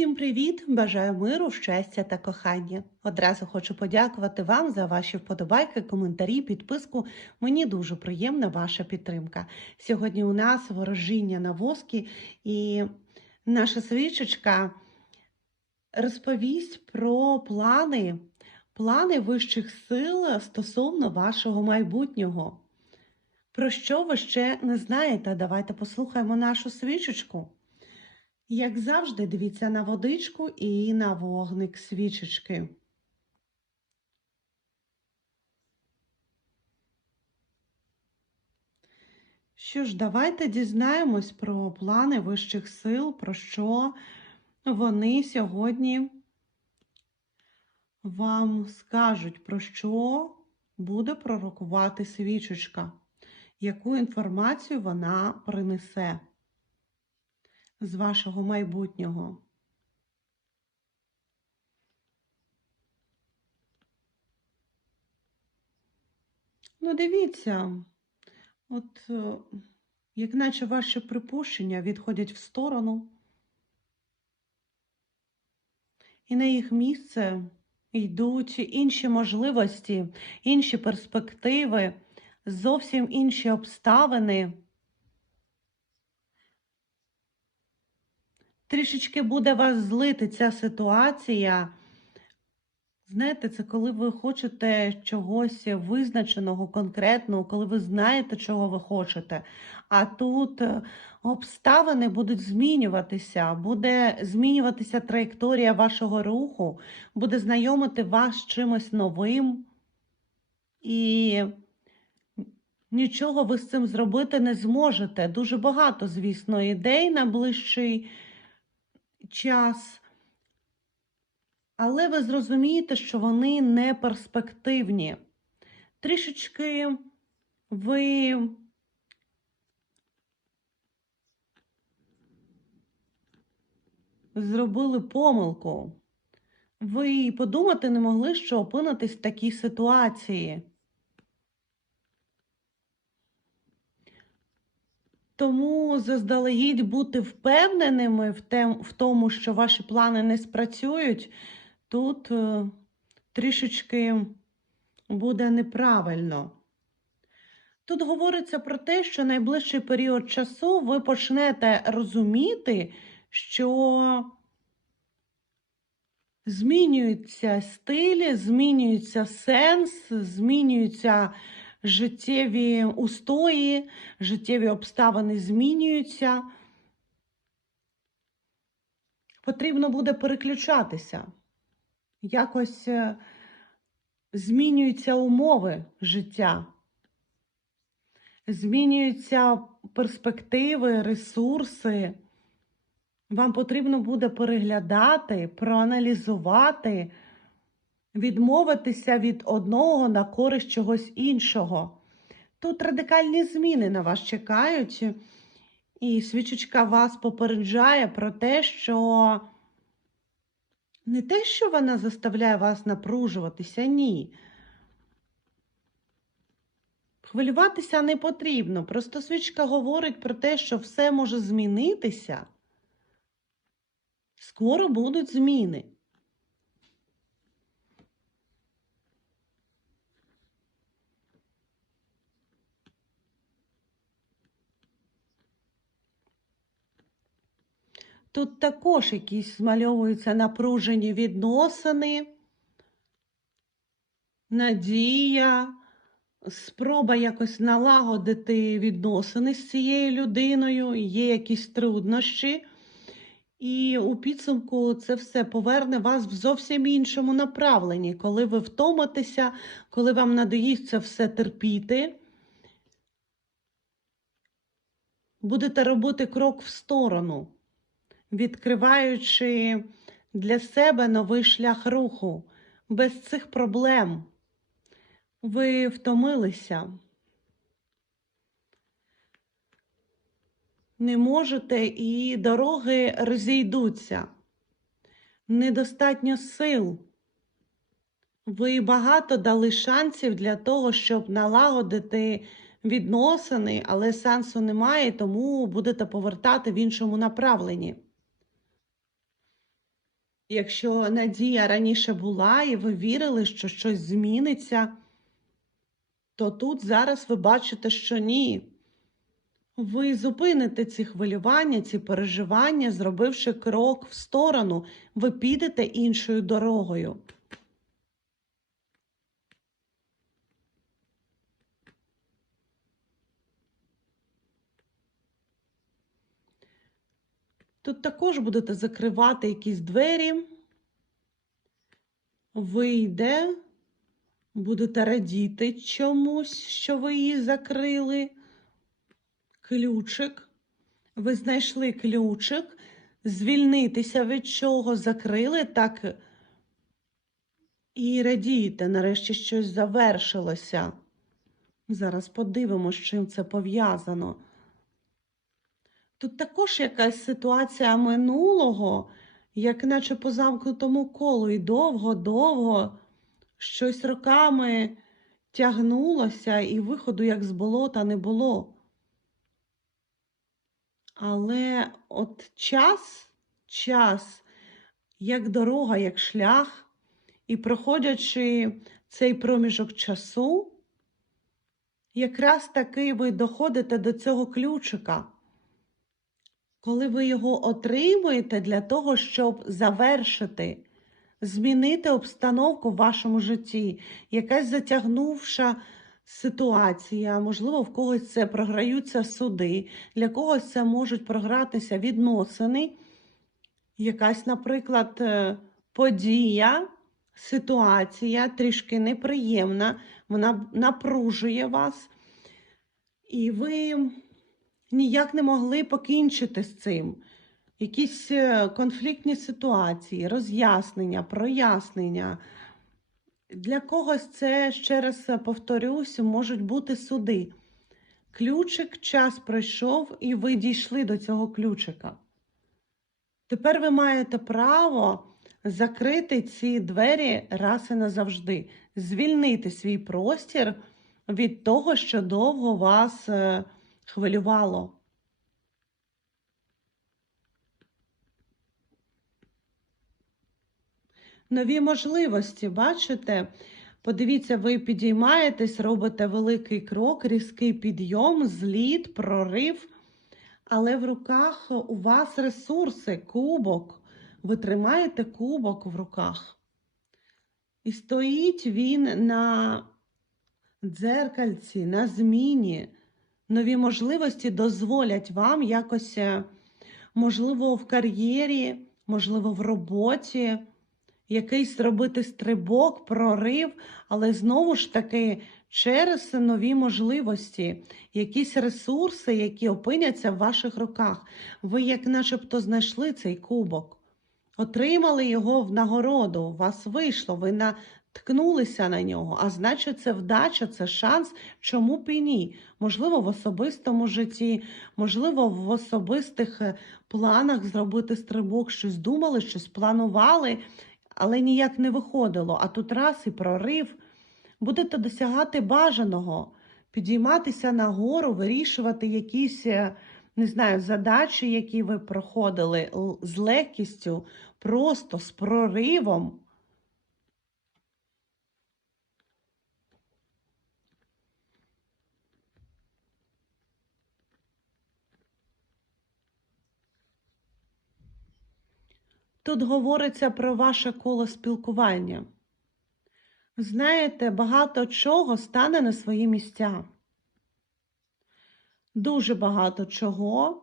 Всім привіт! Бажаю миру, щастя та кохання. Одразу хочу подякувати вам за ваші вподобайки, коментарі, підписку. Мені дуже приємна ваша підтримка. Сьогодні у нас ворожіння на воскі, і наша свічечка розповість про плани, плани вищих сил стосовно вашого майбутнього. Про що ви ще не знаєте? Давайте послухаємо нашу свічечку. Як завжди, дивіться на водичку і на вогник свічечки. Що ж, давайте дізнаємось про плани вищих сил, про що вони сьогодні вам скажуть, про що буде пророкувати свічечка, яку інформацію вона принесе з вашого майбутнього. Ну, дивіться, от е, як наче ваші припущення відходять в сторону, і на їх місце йдуть інші можливості, інші перспективи, зовсім інші обставини. Трішечки буде вас злити ця ситуація. Знаєте, це коли ви хочете чогось визначеного, конкретного, коли ви знаєте, чого ви хочете. А тут е, обставини будуть змінюватися, буде змінюватися траєкторія вашого руху, буде знайомити вас з чимось новим. І нічого ви з цим зробити не зможете. Дуже багато, звісно, ідей на ближчий час, але ви зрозумієте, що вони не перспективні. Трішечки ви зробили помилку. Ви подумати не могли, що опинитесь в такій ситуації. Тому заздалегідь бути впевненими в, тем, в тому, що ваші плани не спрацюють, тут е, трішечки буде неправильно. Тут говориться про те, що найближчий період часу ви почнете розуміти, що змінюються стилі, змінюється сенс, змінюються життєві устої, життєві обставини змінюються. Потрібно буде переключатися. Якось е, змінюються умови життя, змінюються перспективи, ресурси. Вам потрібно буде переглядати, проаналізувати відмовитися від одного на користь чогось іншого. Тут радикальні зміни на вас чекають, і свічечка вас попереджає про те, що не те, що вона заставляє вас напружуватися, ні. Хвилюватися не потрібно. Просто свічка говорить про те, що все може змінитися. Скоро будуть зміни. Тут також якісь змальовуються напружені відносини, надія, спроба якось налагодити відносини з цією людиною, є якісь труднощі. І у підсумку це все поверне вас в зовсім іншому направленні, коли ви втомитеся, коли вам надоїсть це все терпіти. Будете робити крок в сторону відкриваючи для себе новий шлях руху, без цих проблем. Ви втомилися. Не можете і дороги розійдуться. Недостатньо сил. Ви багато дали шансів для того, щоб налагодити відносини, але сенсу немає, тому будете повертати в іншому направленні. Якщо надія раніше була і ви вірили, що щось зміниться, то тут зараз ви бачите, що ні. Ви зупините ці хвилювання, ці переживання, зробивши крок в сторону, ви підете іншою дорогою. Тут також будете закривати якісь двері, вийде, будете радіти чомусь, що ви її закрили. Ключик. Ви знайшли ключик, звільнитися від чого, закрили так і радієте, нарешті щось завершилося. Зараз подивимося, з чим це пов'язано. Тут також якась ситуація минулого, як наче по замкнутому колу, і довго-довго щось роками тягнулося, і виходу, як з болота, не було. Але от час, час, як дорога, як шлях, і проходячи цей проміжок часу, якраз таки ви доходите до цього ключика. Коли ви його отримуєте для того, щоб завершити, змінити обстановку в вашому житті, якась затягнувша ситуація, можливо, в когось це програються суди, для когось це можуть програтися відносини, якась, наприклад, е, подія, ситуація трішки неприємна, вона напружує вас, і ви ніяк не могли покінчити з цим. Якісь е, конфліктні ситуації, роз'яснення, прояснення. Для когось це, ще раз повторюсь, можуть бути суди. Ключик, час пройшов, і ви дійшли до цього ключика. Тепер ви маєте право закрити ці двері раз і назавжди, звільнити свій простір від того, що довго вас е, хвилювало. Нові можливості, бачите? Подивіться, ви підіймаєтесь, робите великий крок, різкий підйом, зліт, прорив. Але в руках у вас ресурси, кубок. Ви тримаєте кубок в руках. І стоїть він на дзеркальці, на зміні. Нові можливості дозволять вам якось, е, можливо, в кар'єрі, можливо, в роботі якийсь робити стрибок, прорив, але знову ж таки через нові можливості, якісь ресурси, які опиняться в ваших руках. Ви, як начебто, знайшли цей кубок, отримали його в нагороду, у вас вийшло, ви наткнулися на нього, а значить, це вдача, це шанс, чому б і ні. Можливо, в особистому житті, можливо, в особистих е, планах зробити стрибок, щось думали, щось планували але ніяк не виходило. А тут раз і прорив. Будете досягати бажаного, підійматися нагору, вирішувати якісь, е, не знаю, задачі, які ви проходили з легкістю, просто з проривом. Тут говориться про ваше коло спілкування. Знаєте, багато чого стане на свої місця. Дуже багато чого.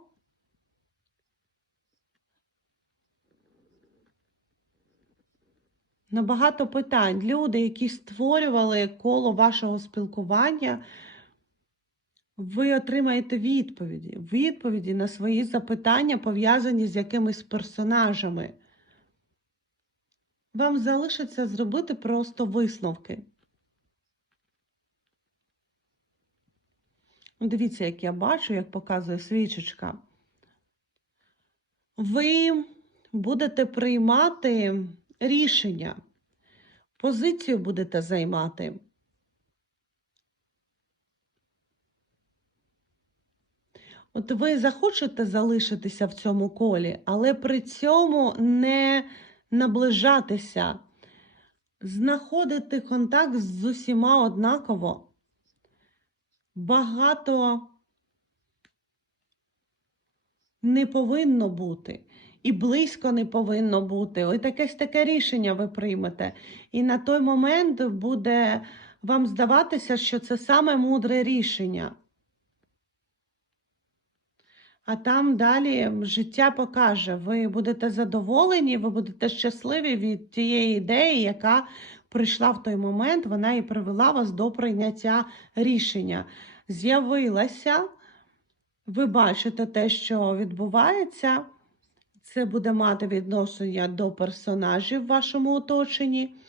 На багато питань. Люди, які створювали коло вашого спілкування, ви отримаєте відповіді. Відповіді на свої запитання, пов'язані з якимись персонажами вам залишиться зробити просто висновки. Дивіться, як я бачу, як показує свічечка. Ви будете приймати рішення, позицію будете займати. От ви захочете залишитися в цьому колі, але при цьому не наближатися, знаходити контакт з усіма однаково. Багато не повинно бути. І близько не повинно бути. Ось якесь таке рішення ви приймете. І на той момент буде вам здаватися, що це саме мудре рішення. А там далі життя покаже, ви будете задоволені, ви будете щасливі від тієї ідеї, яка прийшла в той момент, вона і привела вас до прийняття рішення. З'явилася, ви бачите те, що відбувається. Це буде мати відношення до персонажів в вашому оточенні,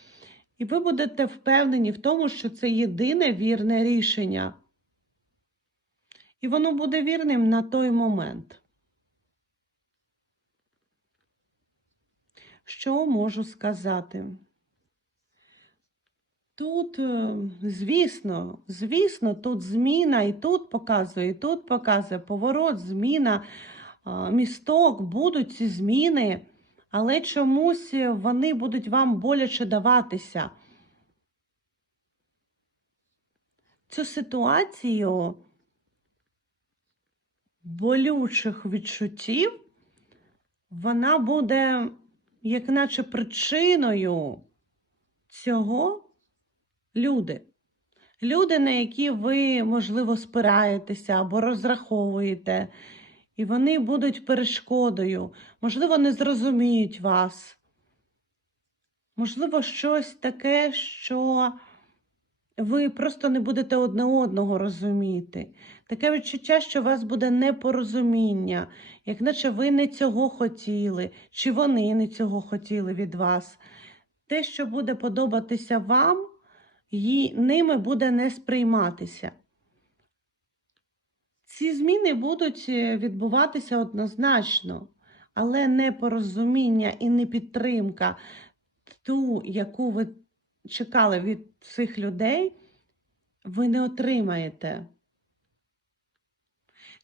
і ви будете впевнені в тому, що це єдине вірне рішення. І воно буде вірним на той момент. Що можу сказати? Тут, е, звісно, звісно, тут зміна і тут показує, і тут показує поворот, зміна, місток, будуть ці зміни, але чомусь вони будуть вам боляче даватися. Цю ситуацію болючих відчуттів, вона буде, як наче причиною цього люди. Люди, на які ви, можливо, спираєтеся або розраховуєте, і вони будуть перешкодою, можливо, не зрозуміють вас. Можливо, щось таке, що ви просто не будете одне одного розуміти. Таке відчуття, що у вас буде непорозуміння, як наче ви не цього хотіли, чи вони не цього хотіли від вас. Те, що буде подобатися вам, їй, ними буде не сприйматися. Ці зміни будуть е, відбуватися однозначно, але непорозуміння і непідтримка, ту, яку ви чекали від цих людей, ви не отримаєте.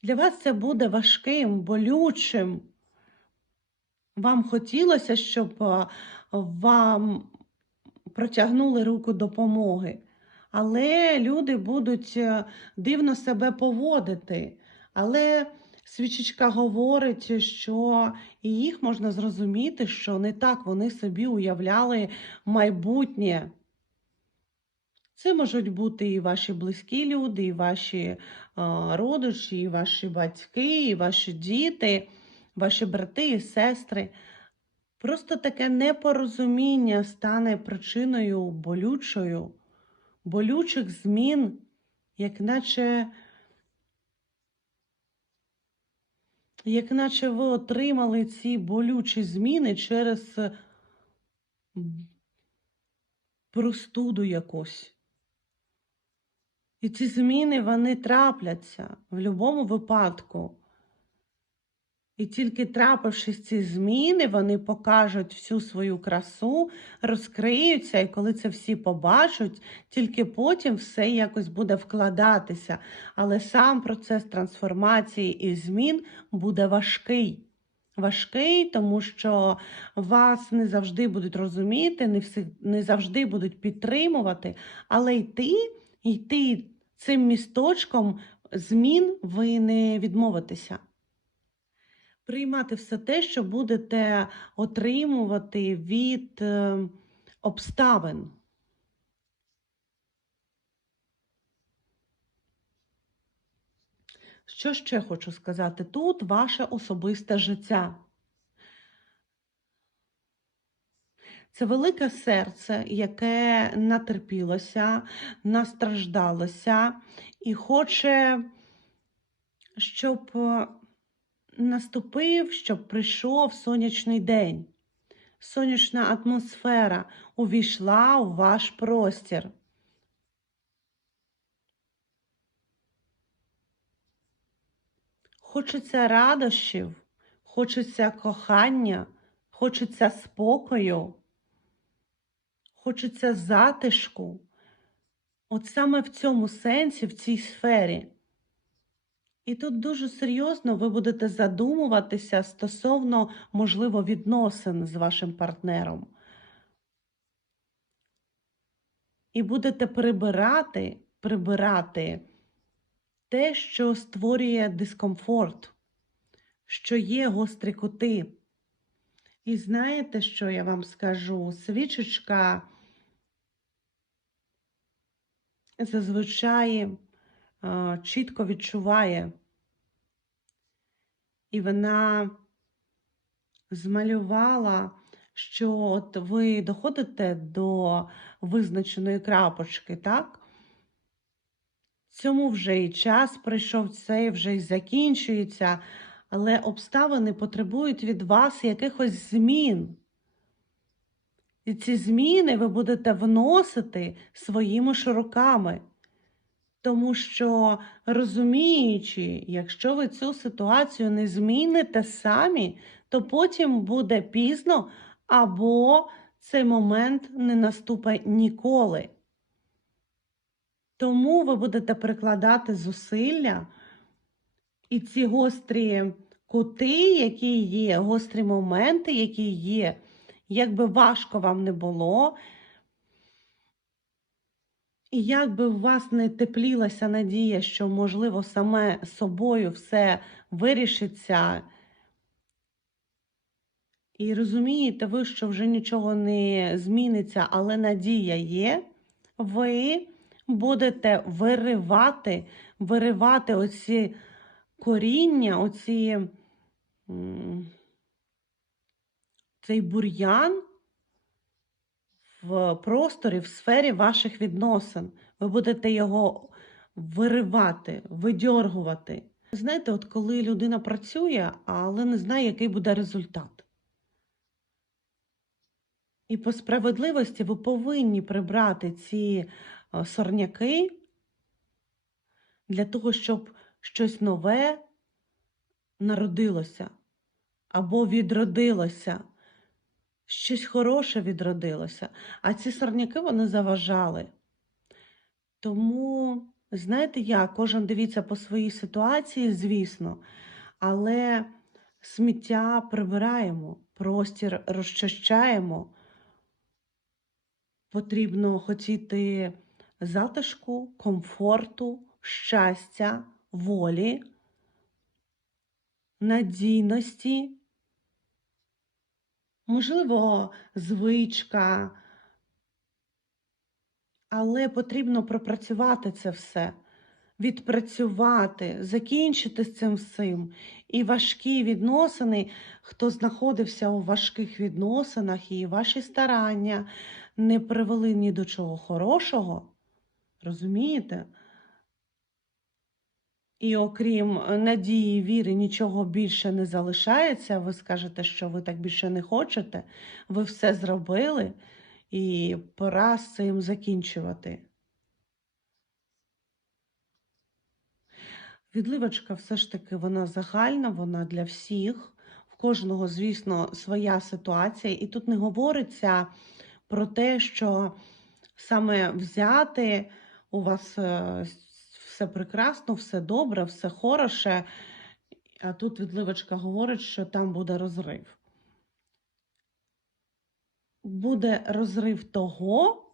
Для вас це буде важким, болючим. Вам хотілося, щоб вам протягнули руку допомоги. Але люди будуть е, дивно себе поводити. Але свічечка говорить, що і їх можна зрозуміти, що не так вони собі уявляли майбутнє. Це можуть бути і ваші близькі люди, і ваші родичі, і ваші батьки, і ваші діти, ваші брати і сестри. Просто таке непорозуміння стане причиною болючою, болючих змін, як наче, як наче ви отримали ці болючі зміни через простуду якусь. І ці зміни вони трапляться в будь-якому випадку. І тільки трапившись ці зміни, вони покажуть всю свою красу, розкриються, і коли це всі побачать, тільки потім все якось буде вкладатися. Але сам процес трансформації і змін буде важкий. Важкий, тому що вас не завжди будуть розуміти, не, всі, не завжди будуть підтримувати, але йти, йти цим місточком змін ви не відмовитеся приймати все те, що будете отримувати від е, обставин. Що ще хочу сказати? Тут ваше особисте життя. Це велике серце, яке натерпілося, настраждалося і хоче, щоб наступив, щоб прийшов сонячний день. Сонячна атмосфера увійшла у ваш простір. Хочеться радощів, хочеться кохання, хочеться спокою, хочеться затишку. От саме в цьому сенсі, в цій сфері. І тут дуже серйозно ви будете задумуватися стосовно, можливо, відносин з вашим партнером. І будете прибирати, прибирати те, що створює дискомфорт, що є гострі кути. І знаєте, що я вам скажу? Свічечка зазвичай чітко відчуває, і вона змалювала, що от ви доходите до визначеної крапочки, так? Цьому вже і час прийшов, це вже і закінчується, але обставини потребують від вас якихось змін. І ці зміни ви будете вносити своїми ж руками. Тому що, розуміючи, якщо ви цю ситуацію не зміните самі, то потім буде пізно, або цей момент не наступить ніколи. Тому ви будете прикладати зусилля, і ці гострі кути, які є, гострі моменти, які є, як би важко вам не було, і як би у вас не теплілася надія, що, можливо, саме собою все вирішиться, і розумієте ви, що вже нічого не зміниться, але надія є, ви будете виривати, виривати оці коріння, оці, цей бур'ян в просторі, в сфері ваших відносин. Ви будете його виривати, видьоргувати. Знаєте, от коли людина працює, але не знає, який буде результат. І по справедливості ви повинні прибрати ці е, сорняки для того, щоб щось нове народилося або відродилося, щось хороше відродилося. А ці сорняки вони заважали. Тому, знаєте як, кожен дивіться по своїй ситуації, звісно, але сміття прибираємо, простір розчищаємо. Потрібно хотіти затишку, комфорту, щастя, волі, надійності, можливо, звичка, але потрібно пропрацювати це все, відпрацювати, закінчити з цим всім. І важкі відносини, хто знаходився у важких відносинах, і ваші старання не привели ні до чого хорошого, розумієте? І окрім е, надії, віри, нічого більше не залишається. Ви скажете, що ви так більше не хочете. Ви все зробили, і пора з цим закінчувати. Відливочка все ж таки вона загальна, вона для всіх. В кожного, звісно, своя ситуація. І тут не говориться про те, що саме взяти у вас е, все прекрасно, все добре, все хороше. А тут відливочка говорить, що там буде розрив. Буде розрив того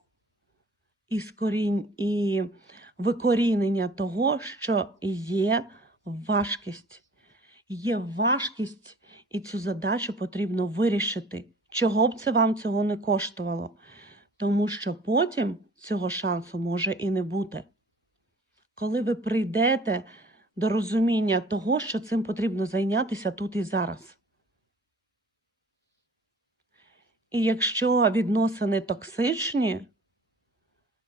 і, скорінь, і викорінення того, що є важкість. Є важкість, і цю задачу потрібно вирішити. Чого б це вам цього не коштувало? Тому що потім цього шансу може і не бути. Коли ви прийдете до розуміння того, що цим потрібно зайнятися тут і зараз. І якщо відносини токсичні,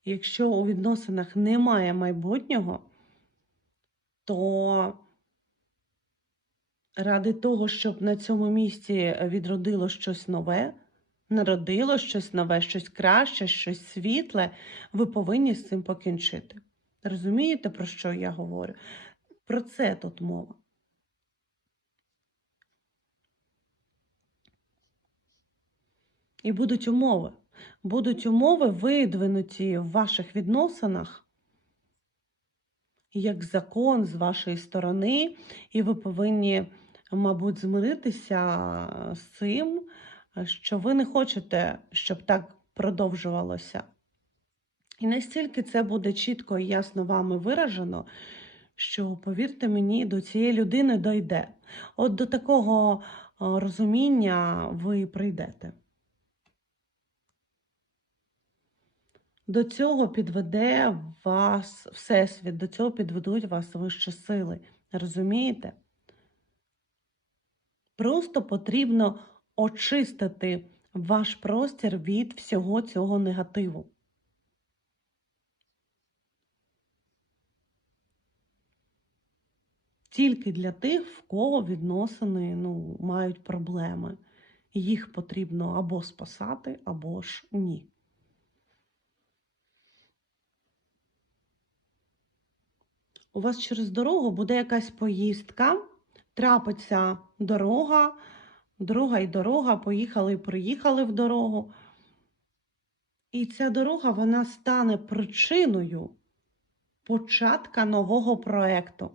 якщо у відносинах немає майбутнього, то ради того, щоб на цьому місці відродило щось нове, народило щось нове, щось краще, щось світле, ви повинні з цим покінчити. Розумієте, про що я говорю? Про це тут мова. І будуть умови. Будуть умови видвинуті в ваших відносинах, як закон з вашої сторони, і ви повинні, мабуть, змиритися з цим, що ви не хочете, щоб так продовжувалося. І настільки це буде чітко і ясно вами виражено, що, повірте мені, до цієї людини дойде. От до такого розуміння ви прийдете. До цього підведе вас Всесвіт, до цього підведуть вас вищі сили. Розумієте? Просто потрібно очистити ваш простір від всього цього негативу. Тільки для тих, в кого відносини ну, мають проблеми. Їх потрібно або спасати, або ж ні. У вас через дорогу буде якась поїздка, трапиться дорога, дорога і дорога, поїхали і приїхали в дорогу. І ця дорога вона стане причиною початка нового проєкту.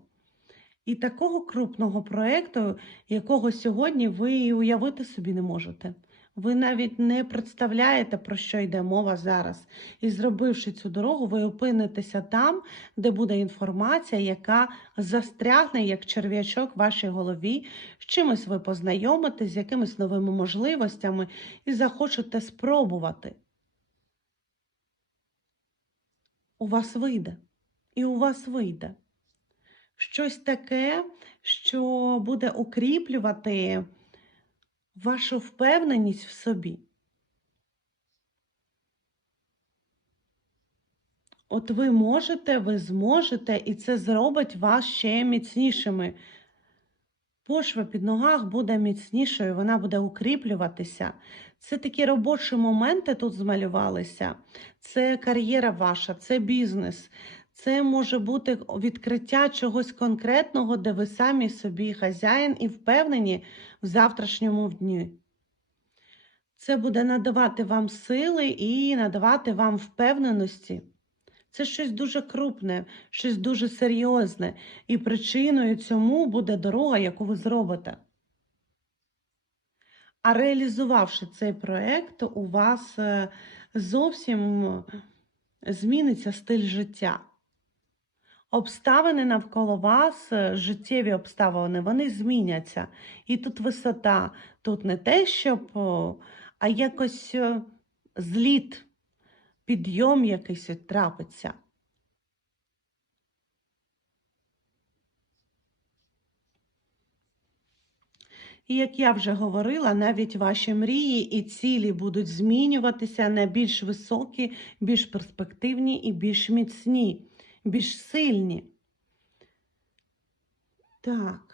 І такого крупного проєкту, якого сьогодні ви і уявити собі не можете. Ви навіть не представляєте, про що йде мова зараз. І зробивши цю дорогу, ви опинитеся там, де буде інформація, яка застрягне як черв'ячок в вашій голові, з чимось ви познайомитесь, з якимись новими можливостями і захочете спробувати. У вас вийде. І у вас вийде. Щось таке, що буде укріплювати вашу впевненість в собі. От ви можете, ви зможете, і це зробить вас ще міцнішими. Пошва під ногах буде міцнішою, вона буде укріплюватися. Це такі робочі моменти тут змалювалися. Це кар'єра ваша, це бізнес. Це може бути відкриття чогось конкретного, де ви самі собі хазяїн і впевнені в завтрашньому дні. Це буде надавати вам сили і надавати вам впевненості. Це щось дуже крупне, щось дуже серйозне. І причиною цьому буде дорога, яку ви зробите. А реалізувавши цей проєкт, у вас е, зовсім зміниться стиль життя. Обставини навколо вас, е, життєві обставини, вони зміняться. І тут висота, тут не те, щоб, а якось е, зліт, підйом якийсь трапиться. І як я вже говорила, навіть ваші мрії і цілі будуть змінюватися на більш високі, більш перспективні і більш міцні більш сильні. Так.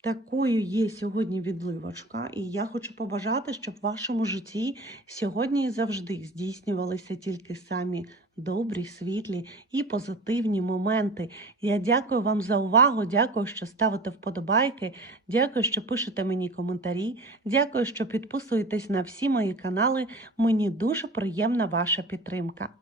Такою є сьогодні відливочка, і я хочу побажати, щоб в вашому житті сьогодні і завжди здійснювалися тільки самі добрі, світлі і позитивні моменти. Я дякую вам за увагу, дякую, що ставите вподобайки, дякую, що пишете мені коментарі, дякую, що підписуєтесь на всі мої канали. Мені дуже приємна ваша підтримка.